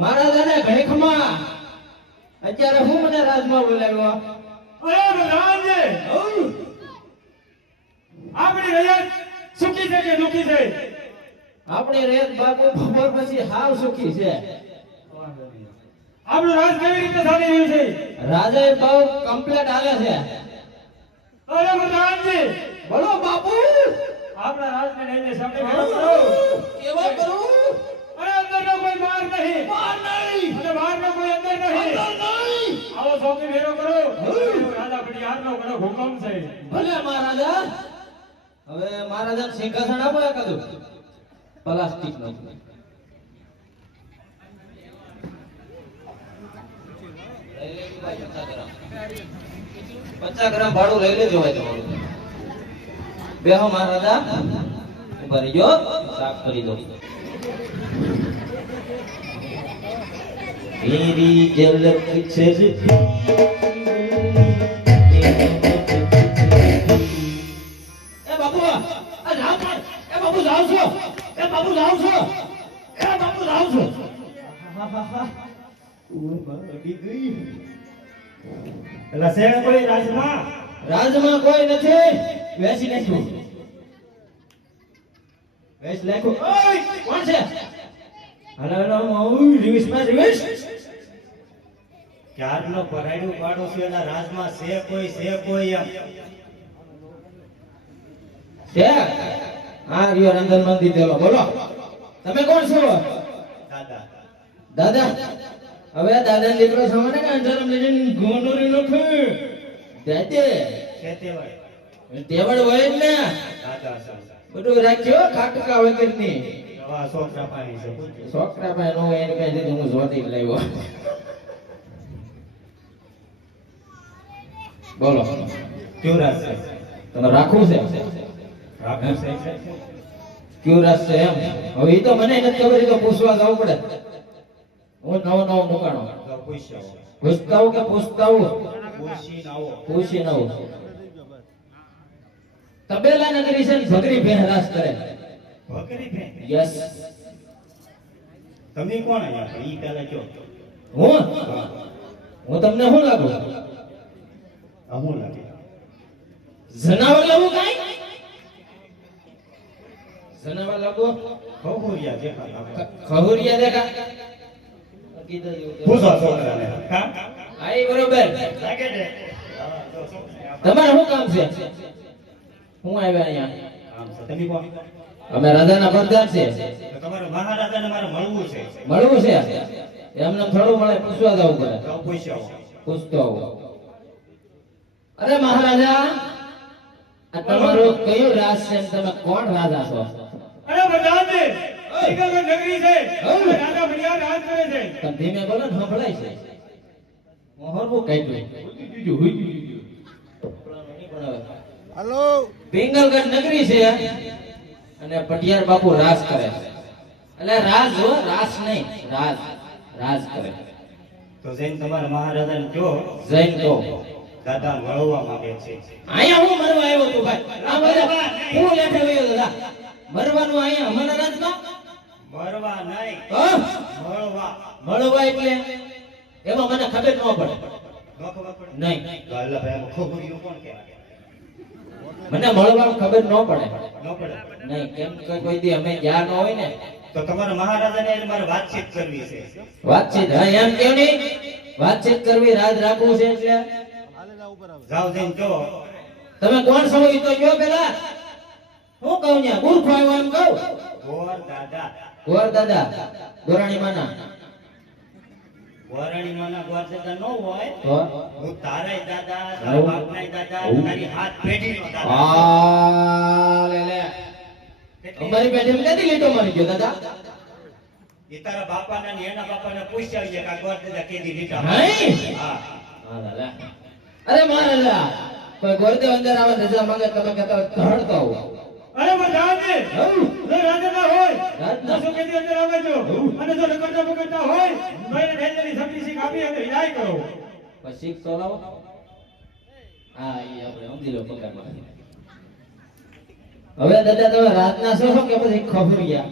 મહારાજાને ઘેખમાં અત્યારે હું મને રાજમાં બોલાવ્યો. અરે પ્રધાનજી, આપણી રૈયત સુખી છે કે દુખી છે? આપણી રેત બાપુ ખબર પછી હાવ સુખી છે. આપણું રાજ કેવી રીતે ચાલી રહ્યું છે? રાજે બહુ કમ્પ્લીટ હાલે છે. અરે પ્રધાનજી, બોલો બાપુ. આપણા રાજને લઈને સામે ભેગો કરો. કેવો કરું? અરે અંદરનો કોઈ બહાર નહીં. બહાર નહીં. અને બહારનો કોઈ અંદર નહીં. અંદર નહીં. આવો સૌથી ભેગો કરો. રાજા ઘડિયાળનો ઘણો હુકમ છે. ભલે મહારાજા. હવે મહારાજાને સિંહાસન આપો એકાદું પ્લાસ્ટિકનું. 50 ગ્રામ ભાડું લઈ લેજો ભાઈ તમારું. બેહો મહારાજા, ઉભા રહીજો, સાફ કરી દો. મેરી ઝલક છે એ બાપુ, આ જાવ છો. એ બાપુ જાવ છો. એ બાપુ જાવ છો. એ બાપુ જાવ છો. અડી ગઈ. એલા શેર કોઈ રાજમાં? રાજમાં કોઈ નથી. વેસી નાખ્યું. વેસ નાખ્યું. ઓય કોણ છે? હલો હલો હું રિવિશમાં રિવિશ. ક્યારનો ભરાયડું પાડો છે એના રાજમાં છે કોઈ એમ. છે આ રિયો રંગન મંદિર દેલો. બોલો તમે કોણ છો? દાદા. દાદા. હવે દાદા દીકરો સામે કે અંધારામ લઈને ગોંડોરી નોખે દાદે ખેતીવાડી તેવડ હોય જ ને. દાદા બધું રાખ્યો ખાટકા વગરની. નવા છોકરા પાણી છે. છોકરા પાસે નો એને કહી દીધું હું જોતી લાવ્યો. બોલો કયો રાજ છે? તમે રાખવું છે રાખવું છે? કયું રાસ છે એમ? હવે એ તો મને નથી ખબર, એ તો પૂછવા જવું પડે. હું નવો મુકાણો તો પૂછ્યા હો. પૂછતા કે પૂછતા પૂછીને આવો. પૂછી નવું તબેલા નગરી છે ને ભગરી ભેણ રાસ કરે. ભકરી ફેન. યસ. તમે કોણ અહીંયા પણ ઈ પહેલા કયો. હું તમને શું લાગુ? અમુલ લાગે. જનાવર લાગુ કાઈ? જનાવર લાગુ? ખોખુરિયા જેઠા લાગે. ખહુરિયા દેખા પૂછો છોકરાને. હા? હા ઈ બરોબર. લાગે છે? તમારે શું કામ છે? હું આવ્યા અહીંયા? આમ છે. તમે કોણ? અમે રાજાના પ્રધાન છે. તો તમારે મહારાજાને મારે મળવું છે. મળવું છે એમને થોડું મળે, પૂછવા જવું પડે. તો પૂછ્યા હો. પૂછતો આવો. અરે મહારાજા, આ તમારું કયું રાજ છે ને તમે કોણ રાજા છો? અરે બધાને સિકંદર નગરી છે. હઉ. રાજા ભડિયાર રાજ કરે છે. તમે ધીમે બોલો ને સંભળાય છે. મોહરવું કાઢ્યું. हेलो પિંગલગઢ નગરી છે અને પટિયાર બાપુ રાજ કરે છે. એટલે રાજ હો, રાસ નહીં, રાજ રાજ કરે. તો જઈને તમારા મહારાજાને કયો જૈન તો દાદા મળવા માંગે છે. અહીંયા હું મરવા આવ્યો છું ભાઈ. આ બધા હું લેઠે ગયો દાદા. મરવાનું અહીંયા અમારા રાજમાં? મળવા નહીં, હા? મળવા. મળવા એટલે એમાં મને ખબર ન પડે. ન ખબર પડે? નહીં, તો અલ્લા ભાઈ આમાં ખોખુરિયું કોણ કહેવાય? મને મળવામાં ખબર ન પડે. ન પડે. નહીં, કેમ કે કોઈ દી અમે ગયા ન હોય ને. તો તમારા મહારાજાને હારે મારે વાતચીત કરવી છે. વાતચીત, હા એમ કેમ નહીં? વાતચીત કરવી, રાજ રાખવું છે એટલે જાઓ જઈને કયો તમે કોણ છો એ તો કયો પેલા. હું કહું ને મૂર્ખ આવ્યો એમ કહું. ગોર દાદા. ગોર દાદા, ગોરાણી માના. વરાણીમાંના ગોર દાદા ન હોય તો હું તારાય દાદા, હઉ. તારા બાપનાય દાદા, હઉ. તારી હાથ પેઢીનો દાદા. આ લે લે. અમારી પેઢી ક્યાંથી લીટો મારી ગયો દાદા? એ તારા બાપાના ને એના બાપાને પૂછ્યા છે કે આ ગોર દાદા કેદી લીધા. નહીં? હા. હા દાદા. અરે મહારાજા, કોઈ ગોરદેવ અંદર આવે રજા માંગે તમે કહેતા ધડતા હો. અરે બધાને હઉ. જો રાજા ના હોય રાજના. તો સુકેતી અંદર આવે છો. અને જો નકરતા પકડતા હોય તો એને ઢેલની સબરી શીખ આપી અને વિદાય કરો. પછી તો લાવો. હા એ આપણે સમજી લો પકડ. હવે દાદા તમે રાતના છો કે પછી ખબરિયા?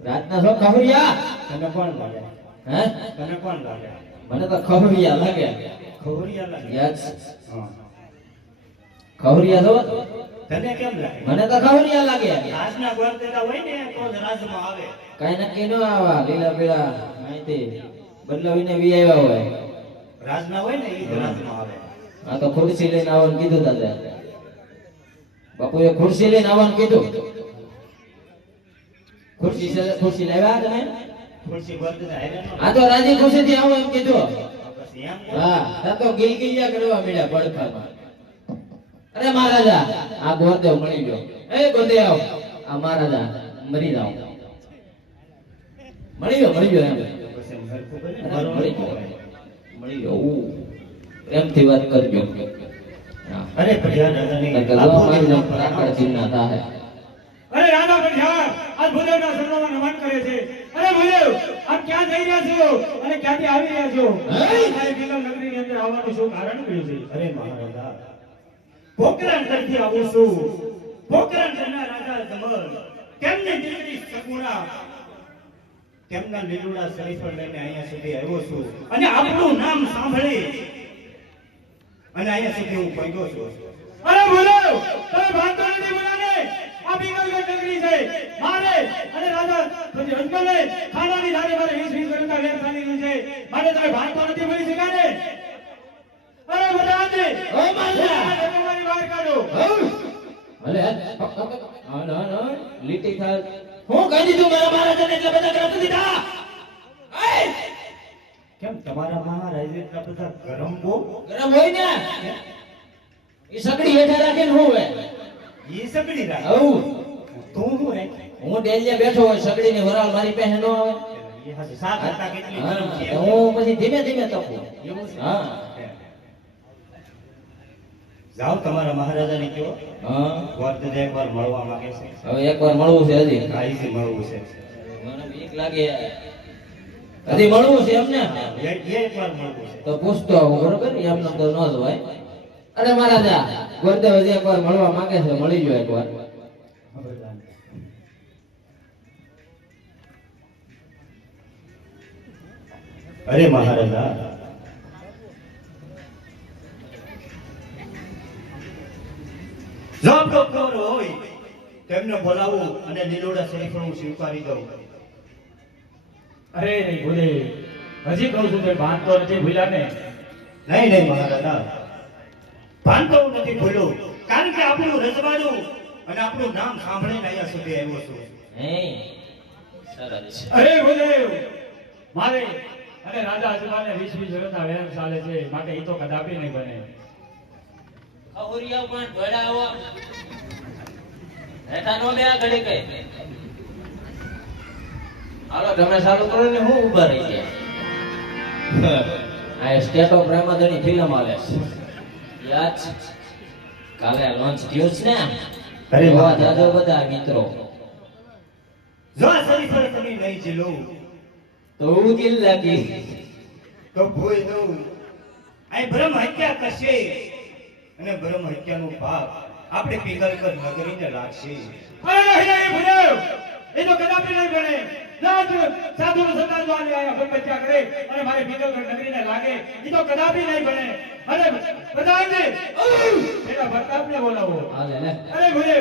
રાતના છો ખબરિયા? તને કોણ લાગે? હે? તને કોણ લાગે? મને તો ખબરિયા લાગે. ખોરિયા લાગે? યસ. હા. ખબરિયા છો? તને કેમ લાગે? મને તો ખબરિયા લાગે. રાજના ગોર દાદા હોય ને તો જ રાજમાં આવે. કઈ નક્કી ન આવા લીલા પીળા માહિતી બદલાવીને વી આવ્યા હોય. રાજના હોય ને એ જ રાજમાં આવે. આ તો ખુરશી લઈને આવવાનું કીધું દાદા. બાપુએ ખુરશી લઈને આવવાનું કીધું. ખુરશી લાવ્યા તમે? ખુરશી ગોર દાદા આવ્યા ન? આ તો રાજી ખુશી થી આવો એમ કીધું. પછી એમ કહો. હા, આ તો ગિલગિલિયા કરવા મળ્યા પડખામાં. અરે મહારાજા, આ ગોરદેવ મળી ગયો. એ ગોરદેવ, આ મહારાજા મરી જાવ. મળી ગયો એમ. પછી એમ હરખું કરે ને, અરે, મારો મળી હરખું ગયો. કરે. મળી ગયો. પ્રેમથી વાત કરજો. હા. અરે ભડિયા દાદાની કારણ કે જો અમારી જેમ રાકડ ચીરના થાય. અરે રાજા ભડિયાર આ ભૂદેવના શરણોમાં નમન કરે છે. અરે ભૂદેવ આપ ક્યાં જઈ રહ્યા છો અને ક્યાંથી આવી રહ્યા છો? મારી પિંગલ નગરીની અંદર આવવાનું શું કારણ કહ્યું છે? અરે મહારાજા પોકરણ કરતી આવું છું. પોકરણ કરનાર રાજા જમલ કેમની દીકરી સગુણા તેમના લીલુડા શરીફળ લઈને અહીંયા સુધી આવ્યો છું અને આપણું નામ સાંભળી અને અહીંયા સુધી હું પહોંચ્યો છું. અરે ભૂદેવ તમે ભાનતો નથી બોલાને. આ પિંગલગઢ નગરી છે મારે અને રાજા પછી અંકલે ખાનાની ધારે મારે 20 કરતા વેર ચાલી રહ્યું છે. માટે તમે ભાનતો નથી બોલી શકાને. અરે બધાને ઓ મહારાજા, તમારી બહાર કાઢો. ભલે લીટી ખાલ હું કહી દીધું મારા મહારાજાને એટલે બધા ગ્રંથ દીધા. કેમ તમારા મહારાજ એટલા બધા ગરમ બહુ? ગરમ હોય ને એ સગડી હેઠે રાખીને હું હોય. ઈ સગડી રાખ. આવું તું શું રાખ? હું ડેલીએ બેઠો હોય, સગડીની વરાળ મારી પાસે ન આવે. ઈ હાચું. સાત હતા કેટલી ગરમ છે. હા, હું પછી ધીમે ધીમે તપું. એવું છે? હા. જાઓ તમારા મહારાજાને કહો હા ગોરદેવ એકવાર મળવા માંગે છે. હવે એકવાર મળવું છે હજી કાંઈથી મળવું છે. મને બીક લાગે હજી મળવું છે એમને એકવાર મળવું છે. તો પૂછતો આવું બરોબર એમને તો ન જવાય અરે મહારાજા ગોરદેવ હજી એકવાર મળવા માંગે છે મળી ગયો એકવાર અરે મહારાજા જો આપણો કર હોય તેમને બોલાવું અને લીલોડા શરીફ હું સ્વીકારી દઉં. અરે નહીં ભૂલે હજી કહું છું કે બાંધતો નથી ભૂલ્યા ને નહીં નહીં મહારાજા ભાનતો હું નથી ભૂલ્યો કારણ કે આપણું રજવાડું અને આપણું નામ સાંભળીને અહીંયા સુધી આવ્યો છું. હે સરસ અરે ભૂલે મારે અને રાજા અજમાને 20 વર્ષના વેર ચાલે છે માટે એ તો કદાપી નહીં બને. ખવરિયા પણ ઢોળા આવો હેઠા નો લે આ ઘડી કઈ હાલો તમે ચાલુ કરો ને હું ઊભા રહી ગયા આ સ્ટેટ ઓફ રામાધણી ફિલ્મ આવે છે યાદ છે? કાલે લોન્ચ થયું છે ને અરે જોવા વાહ. જાજો બધા મિત્રો જો આ શરીફ તમે નહીં જીલો તો હું દિલ લાગી તો ભોય દઉં અહીં બ્રહ્મ હત્યા કરશે અને બ્રહ્મ હત્યાનું પાપ આપણે પિંગલકર નગરીને લાગશે. અરે નહીં ભૂલે એ તો કદાપી નહીં બને. સાધુ સંતાન જો આયા બચ્ચા કરે અને મારે બીજલગઢ નગરીને લાગે એ તો કદાપી નહીં બને. અરે પ્રધાનજી એના પ્રતાપને બોલાવો. હાલે લે અરે ભૂલે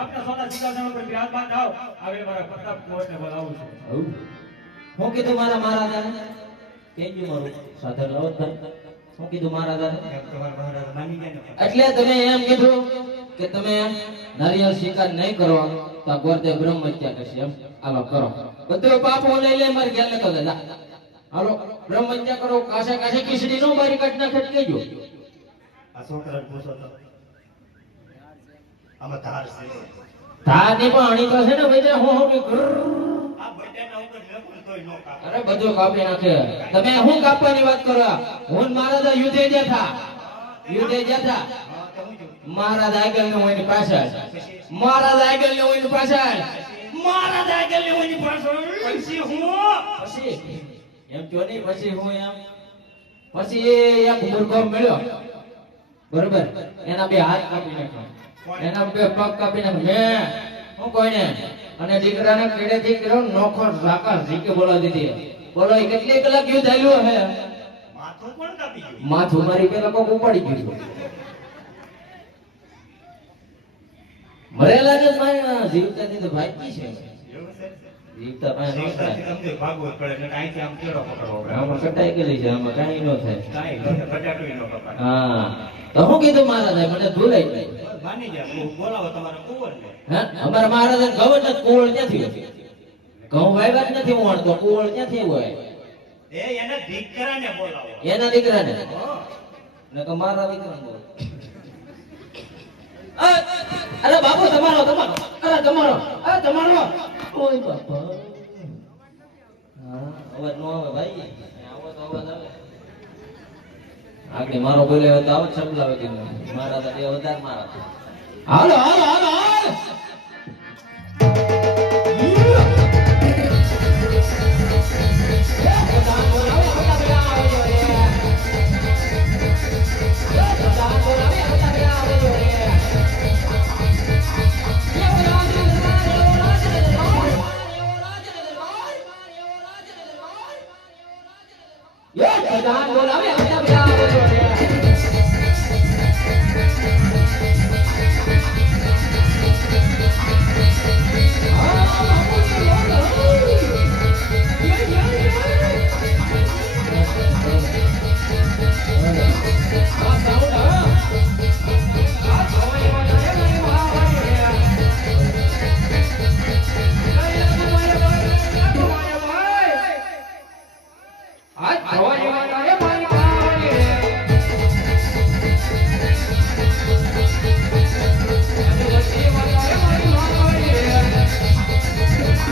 આપના સોના સિંહાસન પર બિરાજમાન થાઓ. હવે મારા પ્રતાપ કુંવરને બોલાવું છું. હું કીધું મારા મહારાજાને કેજો મારું સાધન લાવો તમે હું કીધું મહારાજાને એમ તમારા મહારાજ માની ગયા ને? એટલે તમે એમ કીધું કે તમે નારિયેળ સ્વીકાર નહીં કરો તો આ ગોરદેવ બ્રહ્મ હત્યા કરશે એમ હાલો કરો બધું પાપો લઈ લે મારી ઘેર લેતો જા હાલો બ્રહ્મ હત્યા કરો કાશે કાશે ખીચડી નો મારી કાઢ નાખે કેજો આ છોકરાને પૂછો તો આમાં ધાર છે. ધાર ની પણ અણી તો છે ને ભાઈ હું કે આ બટાટા ઉપર મેકું તોય નો કાપે. અરે બધું કાપી નાખે તમે શું કાપવાની વાત કરો હું મહારાજા યુદ્ધે જતા યુદ્ધે જતા હા તો હું જોઉં. મહારાજ આગળ ને હોય પાછળ મહારાજ આગળ ને હોય પાછળ મહારાજ આગળ ને હોય પાછળ પછી હું પછી એમ જો નહીં પછી હું એમ પછી એ એક મુર્ગો મળ્યો બરોબર એના બે હાથ કાપી નાખ્યા એના બે પગ કાપી નાખ્યા હું કોઈને અને દીકરાને કેડે દીકરો નોખો ઝાકા ઝીકે બોલા દીધી બોલો એ કેટલી કલાક યુદ્ધ આવ્યું હે માથું કોણ કાપી ગયું? માથું મારી પેલા કોક ઉપાડી ગયું મરેલા ને મારી જીવતાથી તો ભાગી છે એવું છે? જીવતા પાસે ન થાય શિક્ષાથી તમને ભાગવું જ પડે ને અહીંથી આમ કેળો પકડવો પડે. આમાં કટાઈ ગયેલી છે આમાં કાંઈ ન થાય કાંઈ નહીં, બટાટુંય ન કપાય. હા તો હું કીધું મહારાજે મને ભૂલાઈ ગઈ માની ગયા. બોલાવો તમારા કુંવરને. હા અમારા મહારાજે ખબર નથી કુવળ ક્યાંથી હોય ઘઉં વાવ્યા જ નથી વણતો કુવળ ક્યાંથી હોય એ એના દીકરાને બોલાવો. એના દીકરાને હા. ને તો મારા દીકરાને બોલ અરે બાપુ તમારો તમારો અરે તમારો ઓય બાપા હા અવાજ નો આવે ભાઈ આવો તો અવાજ આવે આગળ મારો બોલે તો આવો શબ્દ આવે કે મારા તો બે વધારે મારા હાલો હાલો હાલો હાલો Jangan bola, ya, kita biar.